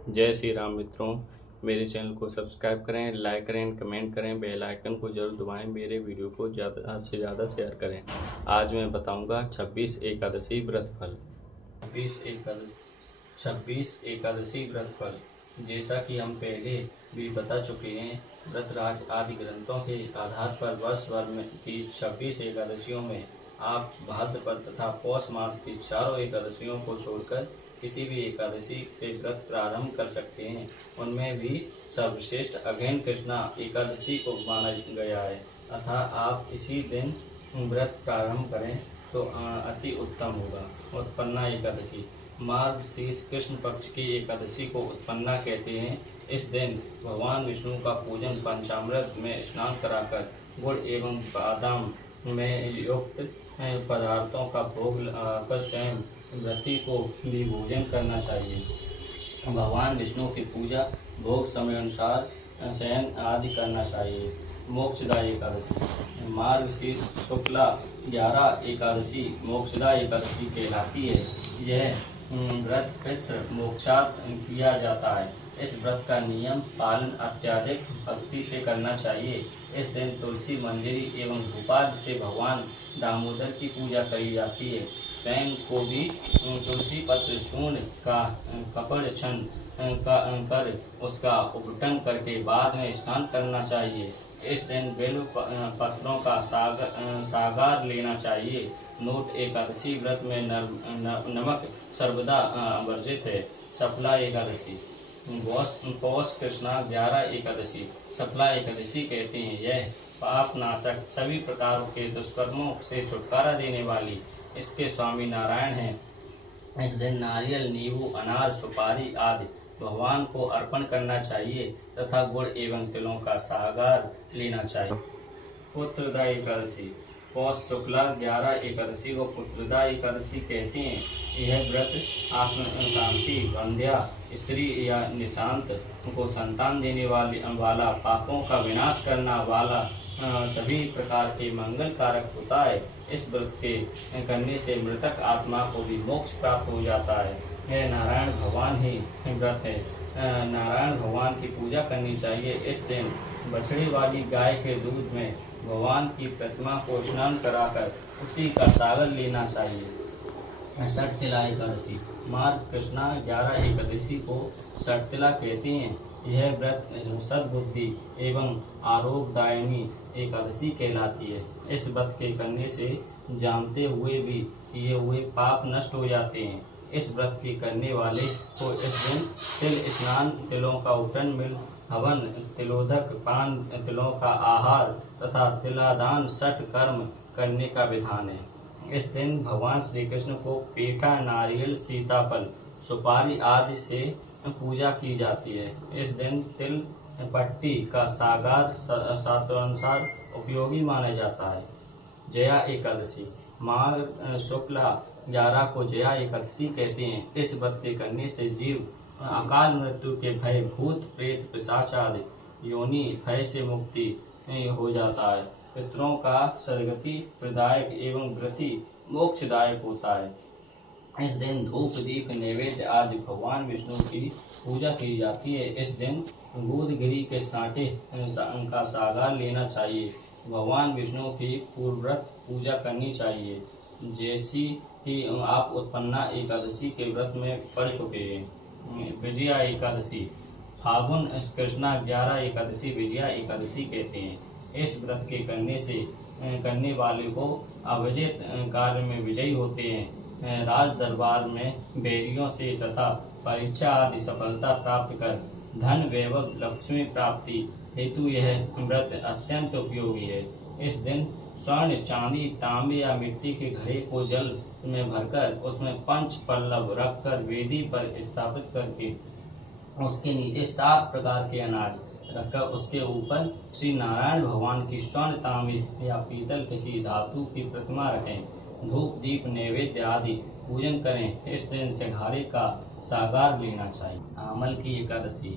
जय श्री राम मित्रों। मेरे चैनल को सब्सक्राइब करें, लाइक करें, कमेंट करें, बेल आइकन को जरूर दबाएं, मेरे वीडियो को ज़्यादा से ज़्यादा शेयर करें। आज मैं बताऊंगा 26 एकादशी व्रत फल। 26 एकादशी व्रत फल जैसा कि हम पहले भी बता चुके हैं। व्रतराज आदि ग्रंथों के आधार पर वर्ष भर में की 26 एकादशियों में आप भाद्रपद तथा पौष मास की चारों एकादशियों को छोड़कर किसी भी एकादशी से व्रत प्रारंभ कर सकते हैं। उनमें भी सर्वश्रेष्ठ अघ्न कृष्णा एकादशी को माना गया है, अतः आप इसी दिन व्रत प्रारंभ करें तो अति उत्तम होगा। उत्पन्ना एकादशी मार्गशीर्ष कृष्ण पक्ष की एकादशी को उत्पन्ना कहते हैं। इस दिन भगवान विष्णु का पूजन पंचामृत में स्नान कराकर गुड़ एवं बादाम में युक्त पदार्थों का भोग कर स्वयं व्रती को भी भोजन करना चाहिए। भगवान विष्णु की पूजा भोग समय अनुसार शयन आदि करना चाहिए। मोक्षदा एकादशी मार्गशीर्ष शुक्ला 11 एकादशी मोक्षदा एकादशी कहलाती है। यह व्रत पितृ मोक्षात किया जाता है। इस व्रत का नियम पालन अत्याधिक भक्ति से करना चाहिए। इस दिन तुलसी मंजरी एवं धूपाद से भगवान दामोदर की पूजा करी जाती है। स्वयं को भी तुलसी पत्र चूर्ण का कपड़ छन कर उसका उपटन करके बाद में स्नान करना चाहिए। इस दिन बेल पत्रों का सागार लेना चाहिए। नोट एकादशी व्रत में नमक सर्वदा वर्जित है। सफला एकादशी पौष कृष्णा 11 एकादशी सफला एकादशी कहते हैं। यह पाप नाशक सभी प्रकार के दुष्कर्मों से छुटकारा देने वाली इसके स्वामी नारायण हैं। इस दिन नारियल, नींबू, अनार, सुपारी आदि भगवान को अर्पण करना चाहिए तथा गुड़ एवं तिलों का सागार लेना चाहिए। पुत्रदा एकादशी पौष शुक्ला 11 एकादशी को पुत्रदा एकादशी कहते हैं। यह व्रत आत्म शांति, वंध्या स्त्री या निशांत को संतान देने वाला, पापों का विनाश करना वाला, सभी प्रकार के मंगल कारक होता है। इस व्रत के करने से मृतक आत्मा को भी मोक्ष प्राप्त हो जाता है। यह नारायण भगवान ही व्रत है। नारायण भगवान की पूजा करनी चाहिए। इस दिन बछड़े वाली गाय के दूध में भगवान की प्रतिमा को स्नान कराकर उसी का सागर लेना चाहिए। षटतिला एकादशी मार्ग कृष्णा 11 एकादशी को षटतिला कहते हैं। यह व्रत सद्बुद्धि एवं आरोग्यदायिनी एकादशी कहलाती है। इस व्रत के करने से जानते हुए भी किए हुए पाप नष्ट हो जाते हैं। इस व्रत के करने वाले को इस दिन तिल स्नान, तिलों का उपटन, मिल हवन, तिलोदक, पान, तिलों का आहार तथा तिलादान सठ कर्म करने का विधान है। इस दिन भगवान श्री कृष्ण को पेठा, नारियल, सीताफल, सुपारी आदि से पूजा की जाती है। इस दिन तिल पट्टी का सागार शास्त्रानुसार उपयोगी माना जाता है। जया एकादशी माघ शुक्ला 11 को जया एकादशी कहते हैं। इस व्रत के करने से जीव अकाल मृत्यु के भय, भूत प्रेत पिशाच आदि योनि भय से मुक्ति हो जाता है। पितरों का सदगति प्रदायक एवं व्रति मोक्षदायक होता है। इस दिन धूप, दीप, नैवेद्य आदि भगवान विष्णु की पूजा की जाती है। इस दिन गोदगिरी के सांटे का सागार लेना चाहिए। भगवान विष्णु की पूर्वव्रत पूजा करनी चाहिए, जैसी कि आप उत्पन्ना एकादशी के व्रत में पढ़ चुके हैं। विजया एकादशी फागुन कृष्णा 11 एकादशी विजया एकादशी कहते हैं। इस व्रत के करने वाले को अविजित कार्य में विजयी होते हैं। राज दरबार में बैरियों से तथा परीक्षा आदि सफलता प्राप्त कर धन, वैभव, लक्ष्मी प्राप्ति हेतु यह व्रत अत्यंत उपयोगी है। इस दिन स्वर्ण, चांदी, तांबे या मिट्टी के घड़े को जल में भरकर उसमें पंच पल्लव रखकर वेदी पर स्थापित करके उसके नीचे 7 प्रकार के अनाज रखकर उसके ऊपर श्री नारायण भगवान की स्वर्ण, तांबे या पीतल किसी धातु की प्रतिमा रखें। धूप, दीप, नैवेद्य आदि पूजन करें। इस दिन सिंघाड़े का सागार लेना चाहिए। आमल की एकादशी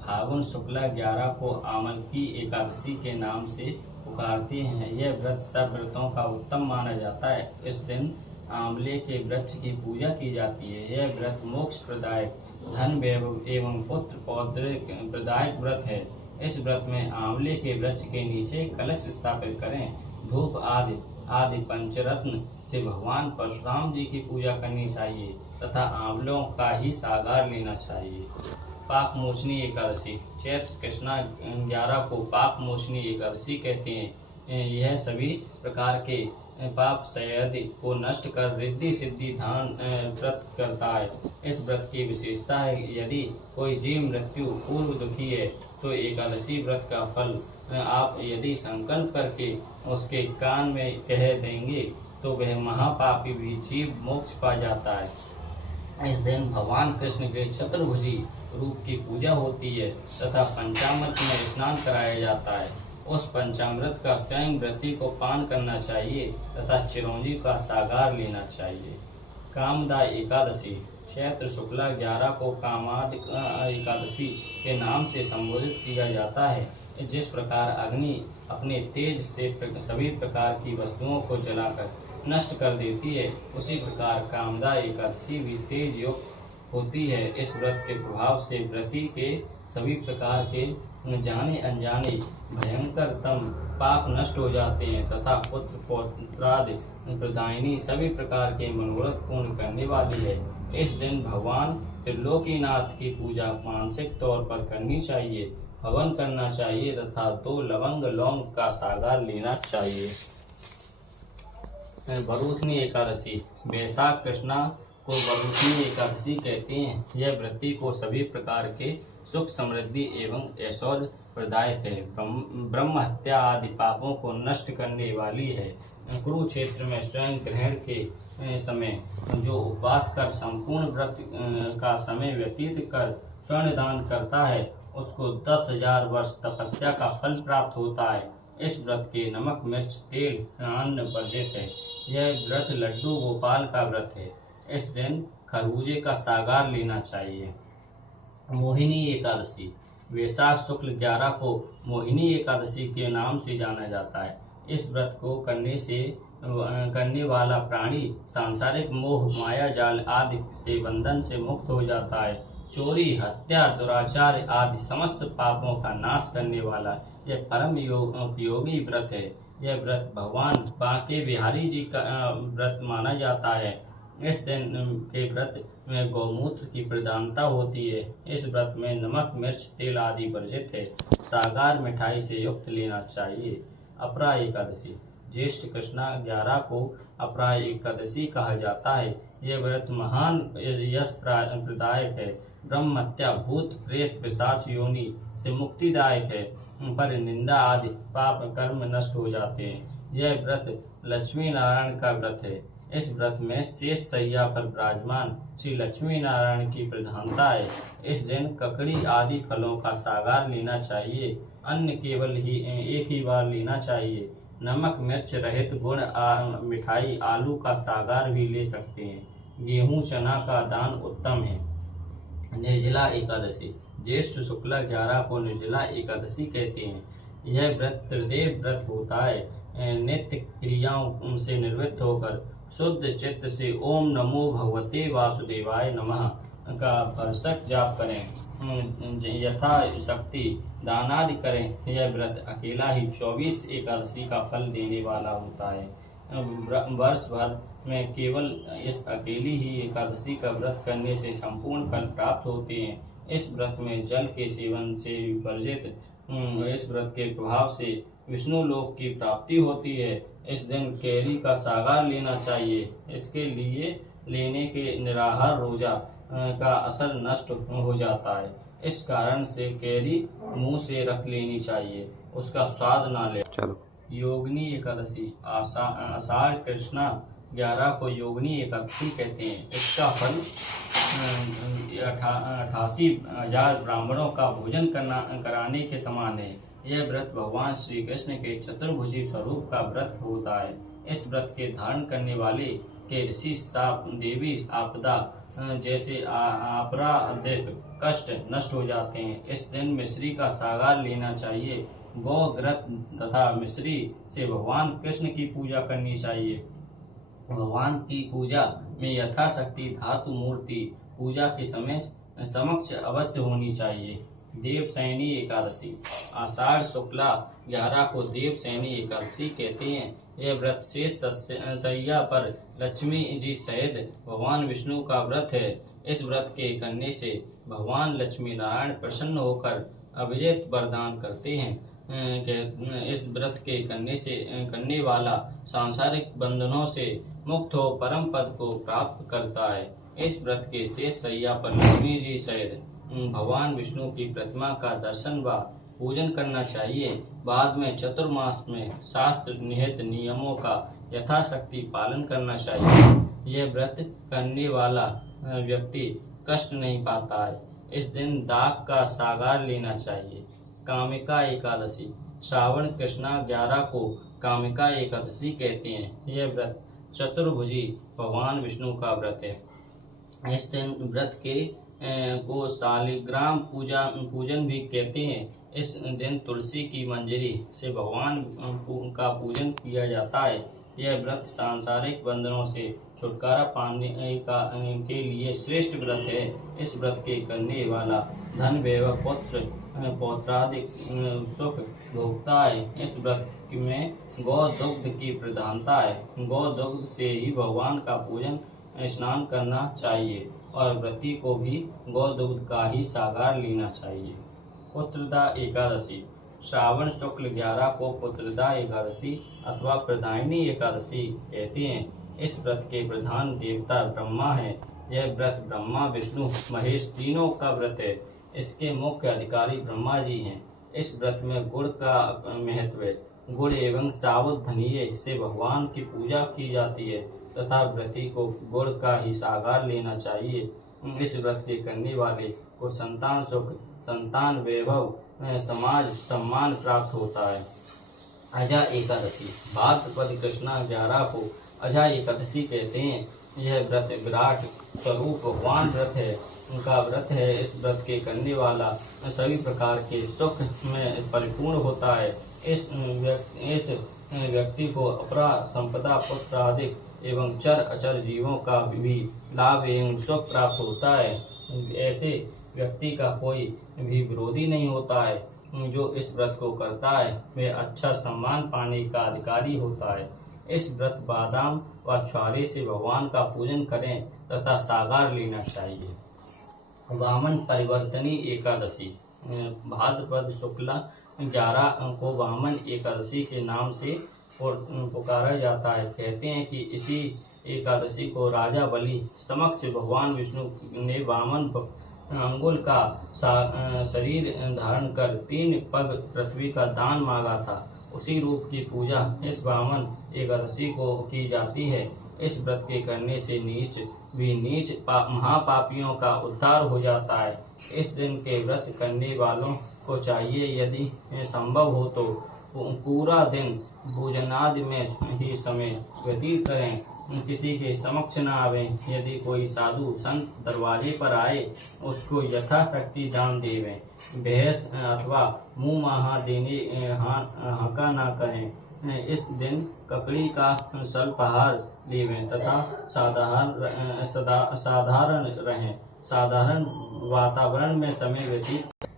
फागुन शुक्ला 11 को आमल की एकादशी के नाम से पुकारते हैं। यह व्रत सब व्रतों का उत्तम माना जाता है। इस दिन आंवले के वृक्ष की पूजा की जाती है। यह व्रत मोक्ष प्रदायक धन वैभव एवं पुत्र पौत्र प्रदायक व्रत है। इस व्रत में आंवले के वृक्ष के नीचे कलश स्थापित करें। धूप आदि आदि पंचरत्न से भगवान परशुराम जी की पूजा करनी चाहिए तथा आंवलों का ही सागार लेना चाहिए। पाप मोचनी एकादशी। चैत्र कृष्णा 11 को पाप मोचनी एकादशी कहते हैं। यह सभी प्रकार के पाप संयति को नष्ट कर रिद्धि सिद्धि धान व्रत करता है। इस व्रत की विशेषता है, यदि कोई जीव मृत्यु पूर्व दुखी है तो एकादशी व्रत का फल आप यदि संकल्प करके उसके कान में कह देंगे तो वह महापापी भी जीव मोक्ष पा जाता है। इस दिन भगवान कृष्ण के चतुर्भुजी रूप की पूजा होती है तथा पंचामृत में स्नान कराया जाता है। उस पंचामृत का स्वयं व्रती को पान करना चाहिए तथा चिरौंजी का सागार लेना चाहिए। कामदा एकादशी। चैत्र शुक्ला 11 को कामाद एकादशी के नाम से संबोधित किया जाता है। जिस प्रकार अग्नि अपने तेज से सभी प्रकार की वस्तुओं को जलाकर नष्ट कर देती है, उसी प्रकार कामदा एकादशी भी तेज युक्त होती है। इस व्रत के प्रभाव से व्रती के सभी प्रकार के जाने अनजाने भयंकर तम पाप नष्ट हो जाते हैं तथा पुत्र पौत्रादि प्रदायिनी सभी प्रकार के मनोरथ पूर्ण करने वाली है। इस दिन भगवान त्रिलोकीनाथ की पूजा मानसिक तौर पर करनी चाहिए, हवन करना चाहिए तथा 2 लवंग लौंग का सागार लेना चाहिए। भरूथनी एकादशी। वैशाख कृष्णा को भरूथनी एकादशी कहते हैं। यह व्रती को सभी प्रकार के सुख समृद्धि एवं ऐश्वर्य प्रदायक है। ब्रह्म हत्या आदि पापों को नष्ट करने वाली है। कुरुक्षेत्र में स्वयं ग्रहण के समय जो उपवास कर संपूर्ण व्रत का समय व्यतीत कर स्वर्ण दान करता है, उसको 10,000 वर्ष तपस्या का फल प्राप्त होता है। इस व्रत के नमक मिर्च तेल अन्न वर्जित है। यह व्रत लड्डू गोपाल का व्रत है। इस दिन खरबूजे का सागार लेना चाहिए। मोहिनी एकादशी। वैशाख शुक्ल 11 को मोहिनी एकादशी के नाम से जाना जाता है। इस व्रत को करने वाला प्राणी सांसारिक मोह माया जाल आदि से बंधन से मुक्त हो जाता है। चोरी हत्या दुराचार आदि समस्त पापों का नाश करने वाला यह परम उपयोगी व्रत है। यह व्रत भगवान बांके बिहारी जी का व्रत माना जाता है। इस दिन के व्रत में गौमूत्र की प्रधानता होती है। इस व्रत में नमक मिर्च तेल आदि वर्जित है। सागार मिठाई से युक्त लेना चाहिए। अपरा एकादशी। ज्येष्ठ कृष्णा 11 को अपरा एकादशी कहा जाता है। यह व्रत महान यश प्रदायक है। ब्रह्म हत्या भूत प्रेत पिशाच योनि से मुक्तिदायक है, पर निंदा आदि पाप कर्म नष्ट हो जाते हैं। यह व्रत लक्ष्मी नारायण का व्रत है। इस व्रत में शेष सैया पर विराजमान श्री लक्ष्मी नारायण की प्रधानता है। इस दिन ककड़ी आदि फलों का सागार लेना चाहिए। अन्न केवल ही एक ही बार लेना चाहिए। नमक मिर्च रहित गुड़ मिठाई आलू का सागार भी ले सकते हैं। गेहूं चना का दान उत्तम है। निर्जला एकादशी। ज्येष्ठ शुक्ला 11 को निर्जला एकादशी कहते हैं। यह व्रत त्रिदेव व्रत होता है। नित्य क्रियाओं से निवृत्त होकर शुद्ध चित्त से ओम नमो भगवते वासुदेवाय नमः का भरसक जाप करें। यथा शक्ति दानादि करें। यह व्रत अकेला ही 24 एकादशी का फल देने वाला होता है। वर्ष भर में केवल इस अकेली ही एकादशी का व्रत करने से संपूर्ण फल प्राप्त होते हैं। इस व्रत में जल के सेवन से वर्जित इस व्रत के प्रभाव से विष्णु लोक की प्राप्ति होती है। इस दिन कैरी का सागार लेना चाहिए। इसके लिए लेने के निराहार रोजा का असर नष्ट हो जाता है। इस कारण से कैरी मुंह से रख लेनी चाहिए, उसका स्वाद ना ले। चलो। योगिनी एकादशी। आषाढ़ कृष्णा 11 को योगिनी एकादशी कहते हैं। इसका फल 88,000 ब्राह्मणों का भोजन कराने के समान है। यह व्रत भगवान श्री कृष्ण के चतुर्भुजी स्वरूप का व्रत होता है। इस व्रत के धारण करने वाले के ऋषि शाप देवी आपदा जैसे आपराधिक कष्ट नष्ट हो जाते हैं। इस दिन मिश्री का सागार लेना चाहिए। गौ घृत तथा मिश्री से भगवान कृष्ण की पूजा करनी चाहिए। भगवान की पूजा में यथाशक्ति धातु मूर्ति पूजा के समय समक्ष अवश्य होनी चाहिए। देवशयनी एकादशी आषाढ़ शुक्ला 11 को देवशयनी एकादशी कहते हैं। यह व्रत शेष शैया पर लक्ष्मी जी सहित भगवान विष्णु का व्रत है। इस व्रत के करने से भगवान लक्ष्मी नारायण प्रसन्न होकर अभिजीत वरदान करते हैं। इस व्रत के करने वाला सांसारिक बंधनों से मुक्त हो परम पद को प्राप्त करता है। इस व्रत के शेष शैया पर लक्ष्मी जी सहित भगवान विष्णु की प्रतिमा का दर्शन व पूजन करना चाहिए। बाद में चतुर्मास में शास्त्र निहित नियमों का यथाशक्ति पालन करना चाहिए। यह व्रत करने वाला व्यक्ति कष्ट नहीं पाता है। इस दिन दाग का सागार लेना चाहिए। कामिका एकादशी श्रावण कृष्णा 11 को कामिका एकादशी कहते हैं। यह व्रत चतुर्भुजी भगवान विष्णु का व्रत है। इस दिन व्रत को शालिग्राम पूजन भी कहते हैं। इस दिन तुलसी की मंजरी से भगवान का पूजन किया जाता है। यह व्रत सांसारिक बंधनों से छुटकारा पाने के लिए श्रेष्ठ व्रत है। इस व्रत के करने वाला धन वैभव पुत्र पौत्रादि सुख भोगता है। इस व्रत में गौ दुग्ध की प्रधानता है। गौ दुग्ध से ही भगवान का पूजन स्नान करना चाहिए और व्रती को भी गौ दुग्ध का ही सागार लेना चाहिए। पुत्रदा एकादशी श्रावण शुक्ल 11 को पुत्रदा एकादशी अथवा प्रदायिनी एकादशी कहते हैं। इस व्रत के प्रधान देवता ब्रह्मा है। यह व्रत ब्रह्मा विष्णु महेश तीनों का व्रत है। इसके मुख्य अधिकारी ब्रह्मा जी हैं। इस व्रत में गुड़ का महत्व है। गुड़ एवं साबुत धनिये से भगवान की पूजा की जाती है तथा व्रती को गुड़ का ही सागार लेना चाहिए। इस व्रत के करने वाले को संतान सुख, संतान वैभव, समाज सम्मान प्राप्त होता है। अजा एकादशी भाद्रपद कृष्णा 11 को अजा एकादशी कहते हैं। यह व्रत विराट स्वरूप भगवान व्रत है, उनका व्रत है। इस व्रत के करने वाला सभी प्रकार के सुख में परिपूर्ण होता है। इस व्यक्ति को अपरा संपदा पुत्र आदि एवं चर अचर जीवों का भी लाभ एवं सुख प्राप्त होता है। ऐसे व्यक्ति का कोई भी विरोधी नहीं होता है। जो इस व्रत को करता है वह अच्छा सम्मान पाने का अधिकारी होता है। इस व्रत बादाम व छुआरे से भगवान का पूजन करें तथा सागार लेना चाहिए। वामन परिवर्तनी एकादशी भाद्रपद शुक्ला 11 को वामन एकादशी के नाम से पुकारा जाता है। कहते हैं कि इसी एकादशी को राजा बलि समक्ष भगवान विष्णु ने वामन अंगुल का शरीर धारण कर 3 पग पृथ्वी का दान मांगा था। उसी रूप की पूजा इस वामन एकादशी को की जाती है। इस व्रत के करने से नीच महापापियों का उद्धार हो जाता है। इस दिन के व्रत करने वालों को चाहिए यदि संभव हो तो पूरा दिन भोजनादि में ही समय व्यतीत करें, किसी के समक्ष न आवे। यदि कोई साधु संत दरवाजे पर आए उसको यथाशक्ति दान देवें। बहस अथवा मुँह महा देने हका न करें। इस दिन ककड़ी का स्वल्पाहार लेवें तथा साधारण रहें। साधारण वातावरण में समय व्यतीत।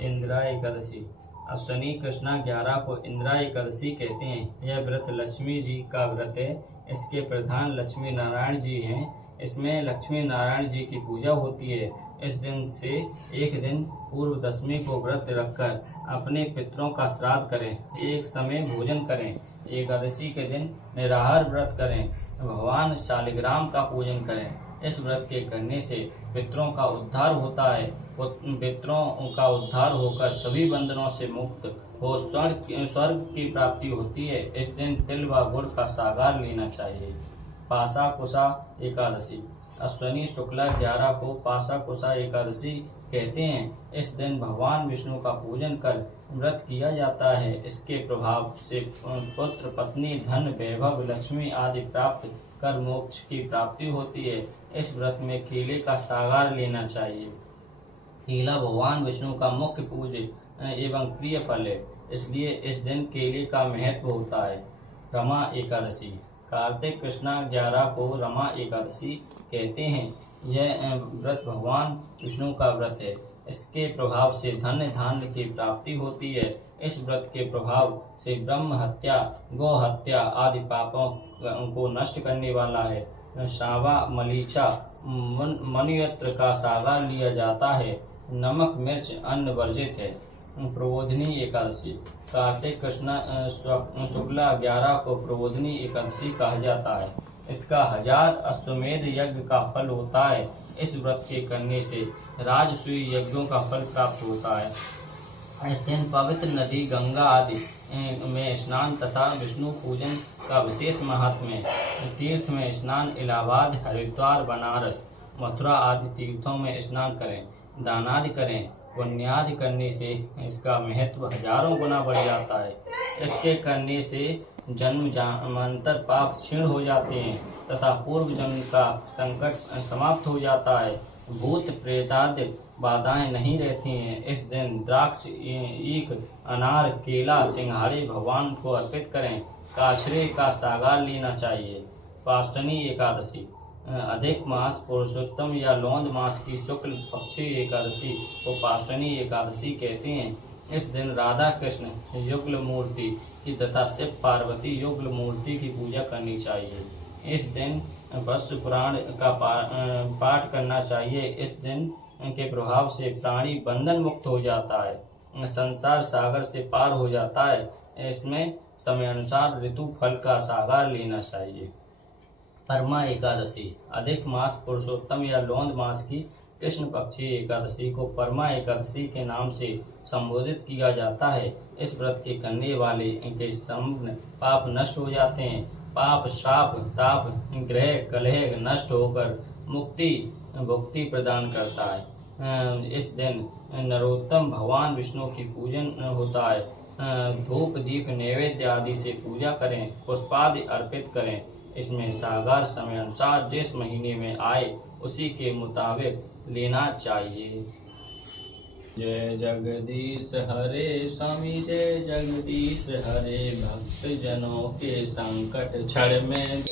इंदिरा एकादशी अश्विनी कृष्णा 11 को इंदिरा एकादशी कहते हैं। यह व्रत लक्ष्मी जी का व्रत है। इसके प्रधान लक्ष्मी नारायण जी हैं। इसमें लक्ष्मी नारायण जी की पूजा होती है। इस दिन से एक दिन पूर्व दशमी को व्रत रखकर अपने पितरों का श्राद्ध करें। एक समय भोजन करें। एकादशी के दिन निराहार व्रत करें। भगवान शालिग्राम का पूजन करें। इस व्रत के करने से पितरों का उद्धार होता है। पितरों का उद्धार होकर सभी बंधनों से मुक्त हो स्वर्ग की प्राप्ति होती है। इस दिन तिल व गुड़ का सागार लेना चाहिए। पासा कुसा एकादशी अश्विनी शुक्ला 11 को पासा कुसा एकादशी कहते हैं। इस दिन भगवान विष्णु का पूजन कर व्रत किया जाता है। इसके प्रभाव से पुत्र पत्नी धन वैभव लक्ष्मी आदि प्राप्त कर मोक्ष की प्राप्ति होती है। इस व्रत में केले का सागार लेना चाहिए। केला भगवान विष्णु का मुख्य पूज्य एवं प्रिय फल है, इसलिए इस दिन केले का महत्व होता है। रमा एकादशी कार्तिक कृष्णा 11 को रमा एकादशी कहते हैं। यह व्रत भगवान विष्णु का व्रत है। इसके प्रभाव से धन धान्य की प्राप्ति होती है। इस व्रत के प्रभाव से ब्रह्म हत्या, गौ हत्या आदि पापों को नष्ट करने वाला है। सावा, मलीचा, मनुयत्र का सागर लिया जाता है। नमक मिर्च अन्न वर्जित है। प्रबोधिनी एकादशी कार्तिक कृष्ण शुक्ला 11 को प्रबोधिनी एकादशी कहा जाता है। इसका 1000 अश्वमेध यज्ञ का फल होता है। इस व्रत के करने से राजसूय यज्ञों का फल प्राप्त होता है। इस दिन पवित्र नदी गंगा आदि में स्नान तथा विष्णु पूजन का विशेष महत्व है। तीर्थ में स्नान इलाहाबाद, हरिद्वार, बनारस, मथुरा आदि तीर्थों में स्नान करें, दानादि करें। पुण्यादि करने से इसका महत्व हजारों गुना बढ़ जाता है। इसके करने से जन्म जन्मांतर पाप क्षीण हो जाते हैं तथा पूर्व जन्म का संकट समाप्त हो जाता है। भूत प्रेतादि बाधाएं नहीं रहती हैं। इस दिन द्राक्ष, ईख, अनार, केला, सिंघाड़े भगवान को अर्पित करें। काछरे का सागार लेना चाहिए। पार्षणी एकादशी अधिक मास पुरुषोत्तम या लौंद मास की शुक्ल पक्षी एकादशी को पार्षणी एकादशी कहते हैं। इस दिन राधा कृष्ण युगल मूर्ति की तथा शिव पार्वती युगल मूर्ति की पूजा करनी चाहिए। इस दिन वत्स पुराण का पाठ करना चाहिए। इस दिन के प्रभाव से प्राणी बंधन मुक्त हो जाता है, संसार सागर से पार हो जाता है। इसमें समय अनुसार ऋतु फल का सागार लेना चाहिए। परमा एकादशी अधिक मास पुरुषोत्तम या लौंद मास की कृष्ण पक्षी एकादशी को परमा एकादशी के नाम से संबोधित किया जाता है। इस व्रत के करने वाले के संपूर्ण पाप नष्ट हो जाते हैं। पाप, शाप, ताप, ग्रह, कलह नष्ट होकर मुक्ति भुक्ति प्रदान करता है। इस दिन नरोत्तम भगवान विष्णु की पूजन होता है। धूप, दीप, नैवेद्य आदि से पूजा करें, पुष्पादि अर्पित करें। इसमें सागार समय अनुसार जिस महीने में आए उसी के मुताबिक लेना चाहिए। जय जगदीश हरे स्वामी, जय जगदीश हरे, भक्त जनों के संकट क्षण में